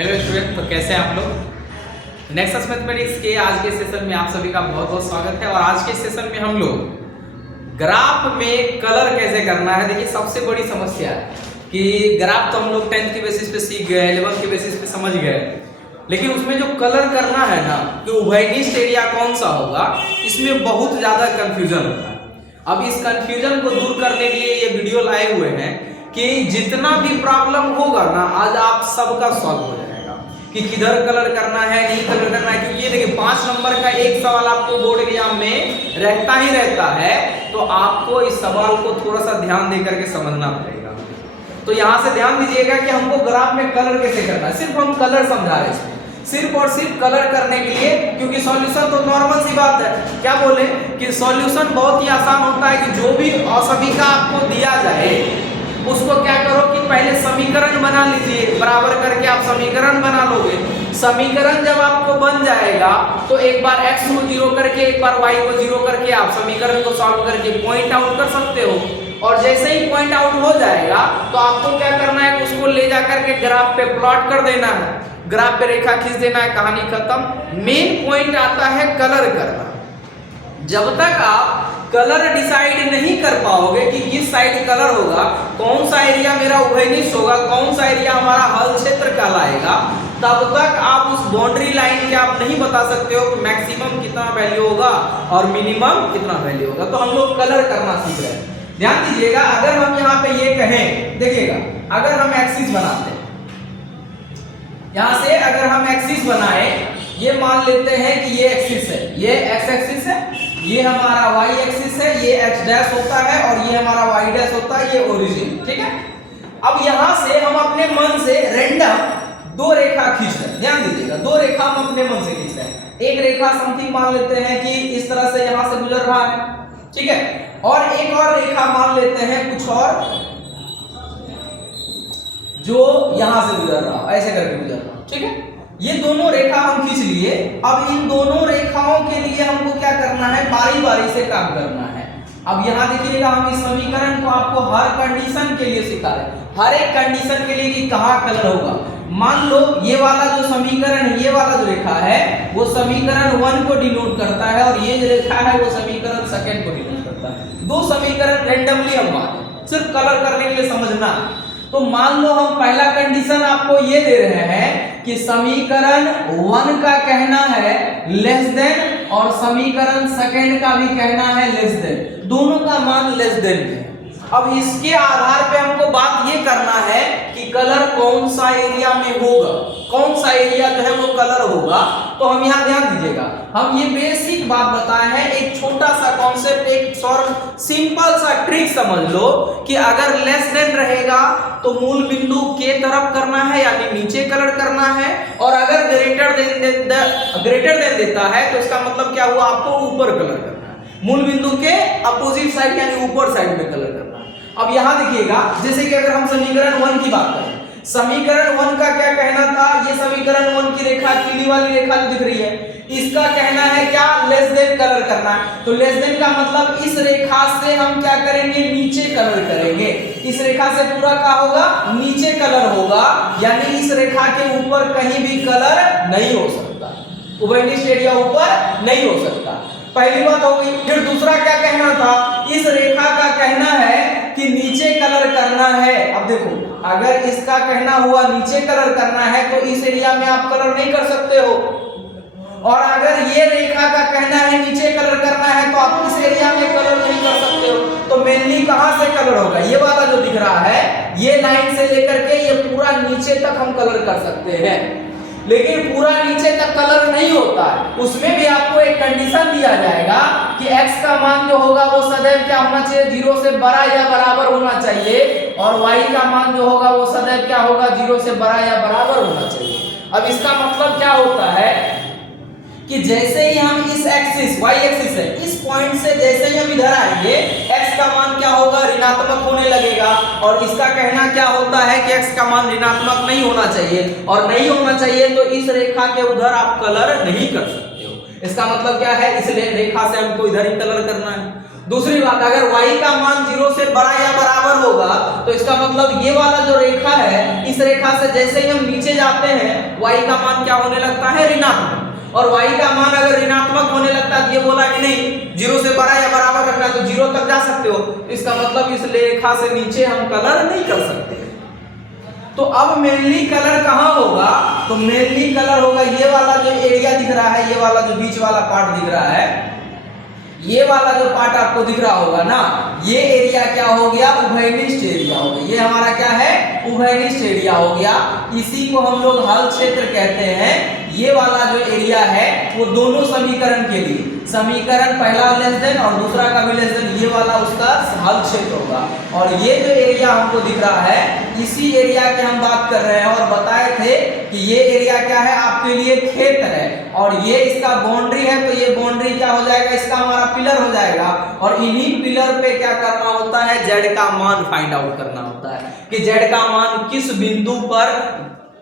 Hello student, तो कैसे हैं आप लोग। नेक्सस मैथमेटिक्स के आज के सेशन में आप सभी का बहुत बहुत स्वागत है। और आज के सेशन में हम लोग ग्राफ में कलर कैसे करना है। देखिए, सबसे बड़ी समस्या है कि ग्राफ तो हम लोग 10th के बेसिस पे सीख गए, 11th के बेसिस पे समझ गए, लेकिन उसमें जो कलर करना है ना कि उभयनिष्ठ एरिया कौन सा होगा, इसमें बहुत ज़्यादा कन्फ्यूजन होता है। अब इस कन्फ्यूजन को दूर करने के लिए ये वीडियो लाए हुए हैं कि जितना भी प्रॉब्लम होगा ना, आज आप सबका सॉल्व हो जाएगा कि किधर कलर करना है, नहीं कलर करना है। क्योंकि ये देखिए 5 नंबर का एक सवाल आपको बोर्ड एग्जाम में रहता ही रहता है, तो आपको इस सवाल को थोड़ा सा ध्यान दे करके समझना पड़ेगा। तो यहाँ से ध्यान दीजिएगा कि हमको ग्राफ में कलर कैसे करना है। सिर्फ हम कलर समझा रहे हैं, सिर्फ और सिर्फ कलर करने के लिए, क्योंकि सॉल्यूशन तो नॉर्मल सी बात है। क्या बोले कि सॉल्यूशन बहुत ही आसान होता है कि जो भी असमीका आपको दिया जाए उसको क्या करो कि पहले समीकरण बना लीजिए, बराबर करके आप समीकरण बना लोगे। समीकरण जब आपको बन जाएगा तो एक बार x को 0 करके एक बार y को 0 करके आप समीकरण को सॉल्व करके पॉइंट आउट कर सकते हो। और जैसे ही पॉइंट आउट हो जाएगा तो आपको क्या करना है, उसको ले जा करके ग्राफ पे प्लॉट कर देना है, ग्राफ पे रेखा खींच देना है, कहानी खत्म। मेन पॉइंट आता है कलर करना। जब तक आप कलर डिसाइड नहीं कर पाओगे कि किस साइड कलर होगा, कौन सा एरिया मेरा उभयनिष्ठ होगा, कौन सा एरिया हमारा हल क्षेत्र कहलाएगा, तब तक आप उस बाउंड्री लाइन के आप नहीं बता सकते हो कि मैक्सिमम कितना वैल्यू होगा और मिनिमम कितना वैल्यू होगा। तो हम लोग कलर करना सीख रहे हैं। ध्यान दीजिएगा, अगर हम यहाँ पे ये कहें, देखिएगा, अगर हम एक्सिस बनाते हैं, यहाँ से अगर हम एक्सिस बनाए, ये मान लेते हैं कि ये एक्सिस है, ये एक्स एक्सिस है, ये हमारा वाई एक्सिस है, ये एक्स डैश होता है और ये हमारा वाई डैश होता है, ये ओरिजिन, ठीक है। अब यहाँ से हम अपने मन से रेंडम दो रेखा खींच रहे हैं। ध्यान दीजिएगा, दो रेखा हम अपने मन से खींच रहे हैं। एक रेखा समथिंग मान लेते हैं कि इस तरह से यहाँ से गुजर रहा है, ठीक है, और एक और रेखा मान लेते हैं कुछ और जो यहां से गुजर रहा है, ऐसे करके गुजर रहा है, ठीक है। ये दोनों रेखा हम खींच लिए। अब इन दोनों रेखाओं के लिए हमको क्या करना है, बारी बारी से काम करना है। अब यहाँ देखिएगा, हम इस समीकरण को आपको हर कंडीशन के लिए सिखा रहे हैं, हर एक कंडीशन के लिए कि कहाँ कलर होगा। मान लो ये वाला जो समीकरण है, ये वाला जो रेखा है वो समीकरण 1 को डिनोट करता है और ये जो रेखा है वो समीकरण 2 को डिनोट करता है। दो समीकरण रेंडमली हम माने, सिर्फ कलर करने के लिए समझना। तो मान लो हम पहला कंडीशन आपको ये दे रहे हैं कि समीकरण 1 का कहना है लेस देन और समीकरण 2 का भी कहना है लेस देन, दोनों का मान लेस देन है। अब इसके आधार पे हमको बात ये करना है कि कलर कौन सा एरिया में होगा, कौन सा एरिया जो है वो कलर होगा। तो हम यहाँ ध्यान दीजिएगा, हम ये बेसिक बात बताए हैं, एक छोटा सा कॉन्सेप्ट, एक सिंपल सा ट्रिक समझ लो कि अगर लेस देन रहेगा तो मूल बिंदु के तरफ करना है यानी नीचे कलर करना है, और अगर ग्रेटर देन देता है तो इसका मतलब क्या हुआ, आपको ऊपर कलर करना है, मूल बिंदु के अपोजिट साइड यानी ऊपर साइड में कलर करना है। अब यहाँ देखिएगा, जैसे कि अगर हम समीकरण 1 की बात करें, समीकरण 1 का क्या कहना था, ये समीकरण 1 की रेखा, पीली वाली रेखा जो दिख रही है, इसका कहना है क्या, लेस देन कलर करना है। तो लेस देन का मतलब इस रेखा से हम क्या करेंगे, नीचे कलर करेंगे। इस रेखा से पूरा क्या होगा, नीचे कलर होगा, यानी इस रेखा के ऊपर कहीं भी कलर नहीं हो सकता, उभयनिष्ठ एरिया ऊपर नहीं हो सकता। पहली बात हो गई। फिर दूसरा क्या कहना था, इस रेखा का कहना है कि नीचे कलर करना है। अब देखो, अगर इसका कहना हुआ नीचे कलर करना है तो इस एरिया में आप कलर नहीं कर सकते हो, और अगर ये रेखा का कहना है नीचे कलर करना है तो आप इस एरिया में कलर नहीं कर सकते हो। तो मेनली कहां से कलर होगा, ये वाला जो दिख रहा है, ये लाइन से लेकर के ये पूरा नीचे तक हम कलर कर सकते हैं, लेकिन पूरा नीचे तक कलर नहीं होता है। उसमें भी आपको एक कंडीशन दिया जाएगा कि x का मान जो होगा वो सदैव क्या होना चाहिए, 0 से बड़ा या बराबर होना चाहिए, और y का मान जो होगा वो सदैव क्या होगा, 0 से बड़ा या बराबर होना चाहिए। अब इसका मतलब क्या होता है कि जैसे ही हम इस एक्सिस, y एक्सिस है, इस पॉइंट से जैसे ही हम इधर आएंगे, x का मान क्या होगा, ऋणात्मक होने लगेगा, और इसका कहना क्या होता है कि x का मान ऋणात्मक नहीं होना चाहिए, और नहीं होना चाहिए तो इस रेखा के उधर आप कलर नहीं कर सकते हो। इसका मतलब क्या है, इस रेखा से हमको इधर ही कलर करना है। दूसरी बात, अगर y का मान 0 से बड़ा या बराबर होगा तो इसका मतलब ये वाला जो रेखा है, इस रेखा से जैसे ही हम नीचे जाते हैं y का मान क्या होने लगता है, ऋणात्मक। और y का मान अगर ऋणात्मक होने लगता है, ये बोला कि नहीं 0 से बड़ा या बराबर रखना है तो 0 तक जा सकते हो, इसका मतलब इस रेखा से नीचे हम कलर नहीं कर सकते। तो अब मेनली कलर कहाँ होगा, तो मेनली कलर होगा ये वाला जो एरिया दिख रहा है, ये वाला जो बीच वाला पार्ट दिख रहा है, ये वाला जो पार्ट आपको दिख रहा होगा ना, ये एरिया क्या हो गया, उभयनिष्ठ एरिया हो गया। ये हमारा क्या है, उभयनिष्ठ एरिया हो गया। इसी को हम लोग हल क्षेत्र कहते हैं। ये वाला जो एरिया है वो दोनों समीकरण के लिए, समीकरण पहला लेस देन और दूसरा का भी लेस देन, ये वाला उसका हल क्षेत्र होगा। और ये जो एरिया हमको दिख रहा है, इसी एरिया की हम बात कर रहे हैं और बताए थे कि ये एरिया क्या है, आपके लिए खेत है और ये इसका बाउंड्री है, तो ये बाउंड्री क्या हो जाएगा, इसका हमारा पिलर हो जाएगा। और इन्हीं पिलर पे क्या करना होता है, जेड का मान फाइंड आउट करना होता है कि जेड का मान किस बिंदु पर,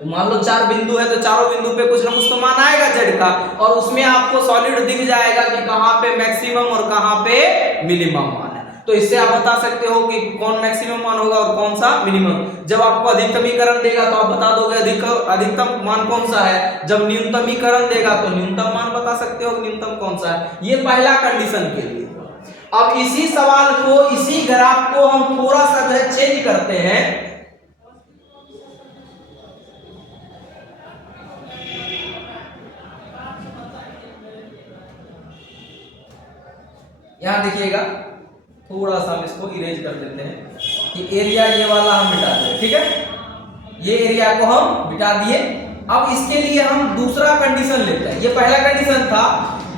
मान लो 4 बिंदु है तो चारों बिंदु पे कुछ ना कुछ तो मान आएगा जेड का, और उसमें आपको सॉलिड दिख जाएगा कि कहां पे मैक्सिमम और कहां पे मिनिमम मान है। तो इससे आप बता सकते हो कि कौन मैक्सिमम मान होगा और कौन सा मिनिमम। जब आपको अधिकतमीकरण देगा तो आप बता दोगे अधिकतम मान कौन सा है, जब न्यूनतमीकरण देगा तो न्यूनतम मान बता सकते हो न्यूनतम कौन सा है। ये पहला कंडीशन के लिए। अब इसी सवाल को, इसी ग्राफ को हम थोड़ा सा चेंज करते हैं। यहां देखिएगा, थोड़ा सा हम इसको इरेज कर देते हैं कि एरिया ये वाला हम मिटा दें, ठीक है, ये एरिया को हम मिटा दिए। अब इसके लिए हम दूसरा कंडीशन लेते हैं। ये पहला कंडीशन था,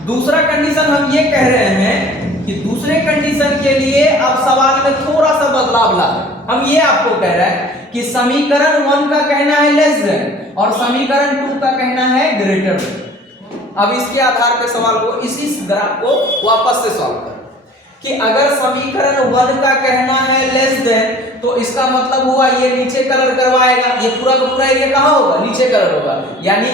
दूसरा कंडीशन हम ये कह रहे हैं कि दूसरे कंडीशन के लिए अब सवाल में थोड़ा सा बदलाव ला दें। हम ये आपको कह रहे हैं कि समीकरण 1 का कहना है लेस देन और समीकरण 2 का कहना है ग्रेटर देन। अब इसके आधार पर सवाल को, इसी ग्राफ को वापस से सॉल्व कर कि अगर समीकरण 1 का कहना है लेस देन, तो इसका मतलब हुआ ये नीचे कलर करवाएगा, ये पूरा का पूरा एरिया कहां होगा, नीचे कलर होगा, यानी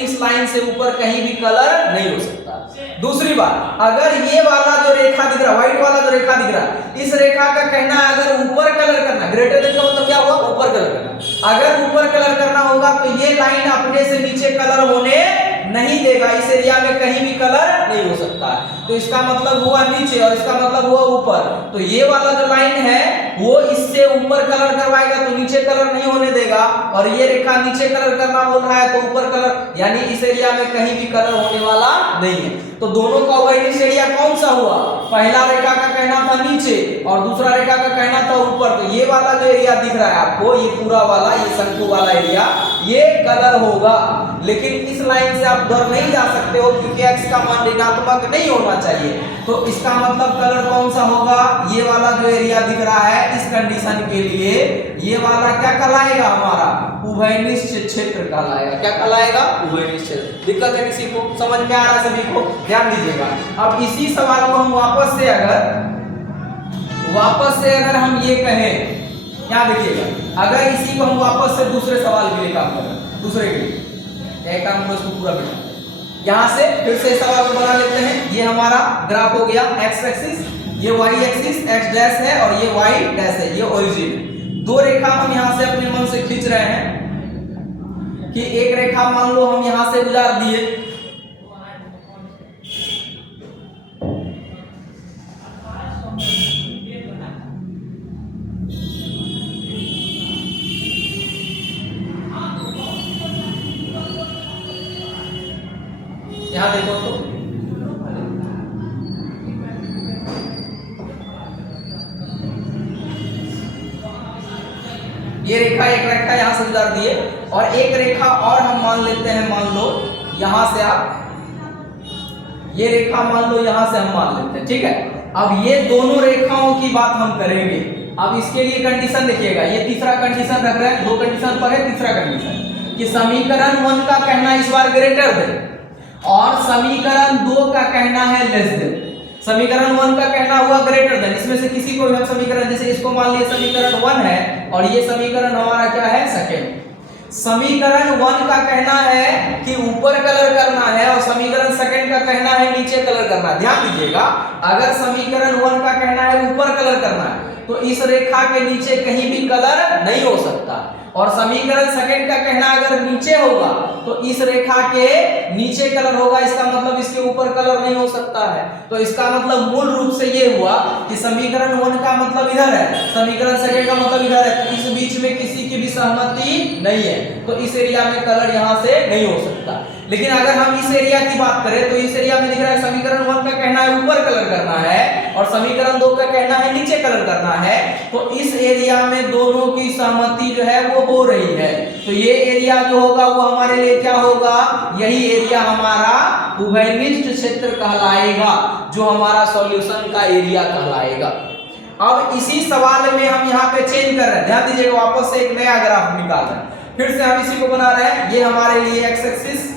इस लाइन से ऊपर कहीं भी कलर नहीं हो सकता। दूसरी बात, अगर ये वाला जो रेखा दिख रहा है, व्हाइट वाला जो रेखा दिख रहा है, इस रेखा का कहना है अगर ऊपर कलर करना, ग्रेटर देन का मतलब क्या हुआ, ऊपर कलर करना। अगर ऊपर कलर करना होगा तो ये लाइन अपने से नीचे कलर होने नहीं देगा, इस एरिया में कहीं भी कलर नहीं हो सकता है। तो इसका मतलब हुआ नीचे और इसका मतलब हुआ ऊपर। तो ये वाला जो लाइन है वो इससे ऊपर कलर करवाएगा तो नीचे कलर नहीं होने देगा, और ये रेखा नीचे कलर करना बोल रहा है तो ऊपर कलर, यानी इस एरिया में कहीं भी कलर होने वाला नहीं है। तो दोनों का उभयनिष्ठ एरिया कौन सा हुआ, पहला रेखा का कहना था नीचे और दूसरा रेखा का कहना था ऊपर। तो ये वाला जो एरिया दिख रहा है आपको, ये पूरा वाला, ये शंकु वाला एरिया, ये कलर होगा। लेकिन इस लाइन से आप उधर नहीं जा सकते हो क्योंकि x का मान ऋणात्मक नहीं होना चाहिए। तो इसका मतलब कलर कौन सा होगा, ये वाला जो एरिया दिख रहा है इस कंडीशन के लिए ये वाला क्या कहलाएगा, हमारा उभयनिष्ठ क्षेत्र कहलाएगा। क्या कहलाएगा, उभयनिष्ठ क्षेत्र। दिक्कत है किसी को, समझ में आ रहा है सभी को, ध्यान दीजिएगा। अब इसी सवाल को हम वापस से अगर हम ये कहें, क्या देखिएगा, अगर इसी को हम वापस से दूसरे सवाल के लिए काम करें, दूसरे के लिए एक काम को इसको पूरा बिठा, यहां से फिर से सवाल को बना लेते हैं। ये हमारा ग्राफ हो गया, x एक्सिस, ये y एक्सिस x डैश है और ये y डैश है, ये ओरिजिन। दो रेखा हम यहां से अपने मन से खींच रहे हैं कि एक रेखा मान लो हम यहां से गुजार दिए, यहां देखो तो ये रेखा, एक रेखा यहां से गुजार दिए और एक रेखा और हम मान लेते हैं, मान लो यहां से आप ये रेखा मान लो यहां से हम मान लेते हैं, ठीक है। अब ये दोनों रेखाओं की बात हम करेंगे। अब इसके लिए कंडीशन देखिएगा, ये तीसरा कंडीशन रख रहे हैं, दो कंडीशन पर है, तीसरा कंडीशन कि समीकरण 1 का कहना इस बार ग्रेटर देन और समीकरण 2 का कहना है लेस देन। समीकरण 1 का कहना हुआ ग्रेटर देन, इसमें से किसी को भी हम समीकरण, जैसे इसको मान लिए समीकरण 1 है और ये समीकरण हमारा क्या है, सेकंड। समीकरण 1 का कहना है कि ऊपर कलर करना है और समीकरण सेकंड का कहना है नीचे कलर करना है। ध्यान दीजिएगा, अगर समीकरण 1 का कहना है ऊपर कलर करना है तो इस रेखा के नीचे कहीं भी कलर नहीं हो सकता, और समीकरण सेकंड का कहना अगर नीचे होगा तो इस रेखा के नीचे कलर होगा, इसका मतलब इसके ऊपर कलर नहीं हो सकता है। तो इसका मतलब मूल रूप से ये हुआ कि समीकरण 1 का मतलब इधर है, समीकरण सेकंड का मतलब इधर है, तो इस बीच में किसी की भी सहमति नहीं है, तो इस एरिया में कलर यहां से नहीं हो सकता। लेकिन अगर हम इस एरिया की बात करें तो इस एरिया में दिख रहा है समीकरण 1 का कहना है ऊपर कलर करना है और समीकरण 2 का कहना है नीचे कलर करना है, तो इस एरिया में दोनों की सहमति जो है वो हो रही है। तो ये एरिया जो होगा वो हमारे लिए क्या होगा, यही एरिया हमारा उभयनिष्ठ क्षेत्र कहलाएगा, जो हमारा सॉल्यूशन का एरिया कहलाएगा। अब इसी सवाल में हम यहाँ पे चेंज कर रहे हैं, ध्यान दीजिएगा, वापस से एक नया ग्राफ निकाल रहे हैं, फिर से हम इसी को बना रहे हैं। ये हमारे लिए एक्स एक्सिस,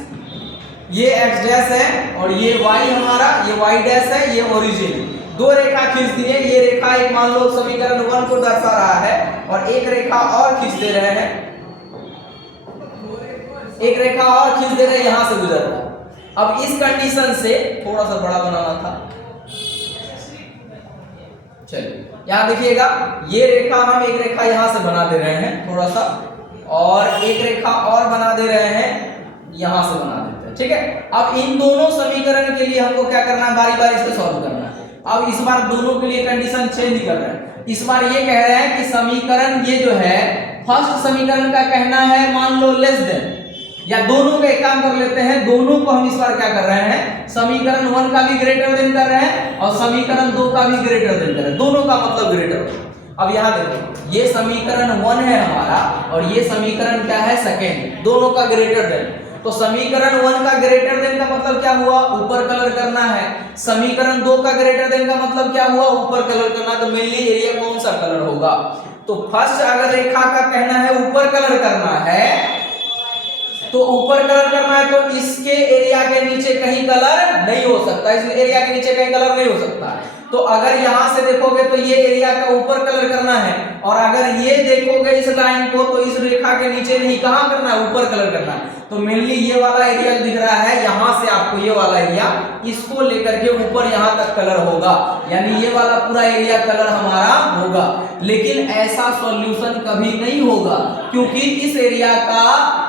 ये एक्स डैश है और ये वाई हमारा, ये वाई डैश है, ये ओरिजिन। दो रेखा खींच दिए, ये रेखा एक मान लो समीकरण 1 को दर्शा रहा है और एक रेखा और खींच दे रहे हैं, एक रेखा और खींच दे रहे हैं, यहां से गुजर रहा है। अब इस कंडीशन से थोड़ा सा बड़ा बनाना था, चलिए यहां देखिएगा, ये रेखा हम एक रेखा यहां से बना दे रहे हैं थोड़ा सा, और एक रेखा और बना दे रहे हैं, यहां से बना देते हैं, ठीक है। अब इन दोनों समीकरण के लिए हमको क्या करना है, बारी बारी से सॉल्व करना है। अब इस बार दोनों के लिए कंडीशन चेंज कर रहे हैं, इस बार ये कह रहे हैं कि समीकरण ये जो है फर्स्ट समीकरण का कहना है मान लो लेस देन, या दोनों का एक काम कर लेते हैं, दोनों को हम इस बार क्या कर रहे हैं, समीकरण 1 का भी ग्रेटर देन कर रहे हैं और समीकरण 2 का भी ग्रेटर देन कर रहे हैं, दोनों का मतलब ग्रेटर। अब यहां देखो, ये समीकरण 1 है हमारा और ये समीकरण क्या है, सेकंड, दोनों का ग्रेटर देन। तो समीकरण 1 का ग्रेटर देन का मतलब क्या हुआ, ऊपर कलर करना है। समीकरण 2 का ग्रेटर देन का मतलब क्या हुआ, ऊपर कलर करना। तो मेनली एरिया कौन सा कलर होगा, तो फर्स्ट अगर रेखा का कहना है ऊपर कलर करना है, तो ऊपर कलर करना है तो इसके एरिया के नीचे कहीं कलर नहीं हो सकता, इस एरिया के नीचे कहीं कलर नहीं हो सकता। तो अगर यहां से देखोगे तो ये एरिया का ऊपर कलर करना है, और अगर ये देखोगे इस लाइन को तो इस रेखा के नीचे नहीं, कहां करना है, ऊपर कलर करना है। तो मेनली ये वाला एरिया दिख रहा है, यहां से आपको ये वाला एरिया, इसको लेकर के ऊपर यहां तक कलर होगा, यानी ये वाला पूरा एरिया कलर हमारा होगा। लेकिन ऐसा सॉल्यूशन कभी नहीं होगा, क्योंकि इस एरिया का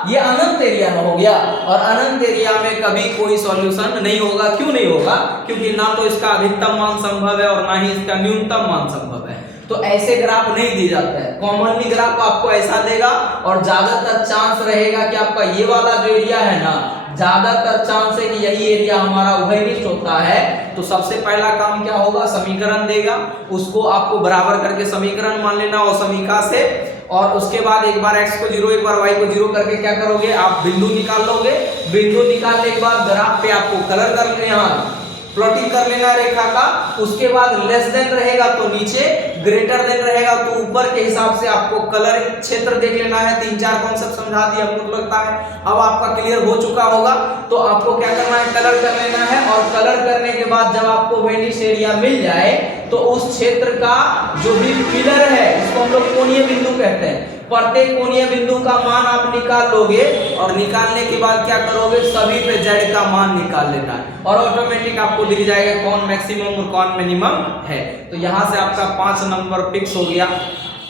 ये अनंत एरिया में हो गया, और अनंत एरिया में कभी कोई सॉल्यूशन नहीं होगा। क्यों नहीं होगा, क्योंकि ना तो इसका अधिकतम मान संभव है और ना ही इसका न्यूनतम मान संभव है। तो ऐसे ग्राफ नहीं दिए जाते हैं, कॉमनली ग्राफ आपको ऐसा देगा, और ज्यादातर चांस रहेगा कि आपका ये वाला जो एरिया है ना, ज्यादातर चांस है कि यही एरिया हमारा उभयनिष्ठ होता है। तो सबसे पहला काम क्या होगा, समीकरण देगा, उसको आपको बराबर करके समीकरण मान लेना और समीकरण से, और उसके बाद एक बार x को 0 एक बार y को 0 करके क्या करोगे, आप बिंदु निकाल लोगे। बिंदु निकालने के बाद ग्राफ पे आपको कलर कर लेना, यहाँ प्लॉटिंग कर लेना रेखा का। उसके बाद लेस देन रहेगा तो नीचे, ग्रेटर देन रहेगा तो ऊपर के हिसाब से आपको कलर क्षेत्र देख लेना है। 3-4 कॉन्सेप्ट समझा दिए हमको लगता है, अब आपका क्लियर हो चुका होगा। तो आपको क्या करना है, कलर कर लेना है, और कलर करने के बाद जब आपको वेनिश एरिया मिल जाए तो उस क्षेत्र का जो भी पिलर है, इसको हम लोग कोणीय बिंदु कहते हैं, प्रत्येक कोणीय बिंदु का मान आप निकाल लोगे, और निकालने के बाद क्या करोगे, सभी पे z का मान निकाल लेना है, और ऑटोमेटिक आपको दिख जाएगा कौन मैक्सिमम और कौन मिनिमम है। तो यहाँ से आपका 5 नंबर फिक्स हो गया।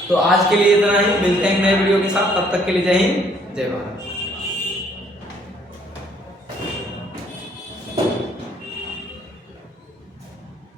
तो आज के लिए इतना ही, मिलते हैं नए वीडियो के साथ, तब तक के लिए जय हिंद जय भारत।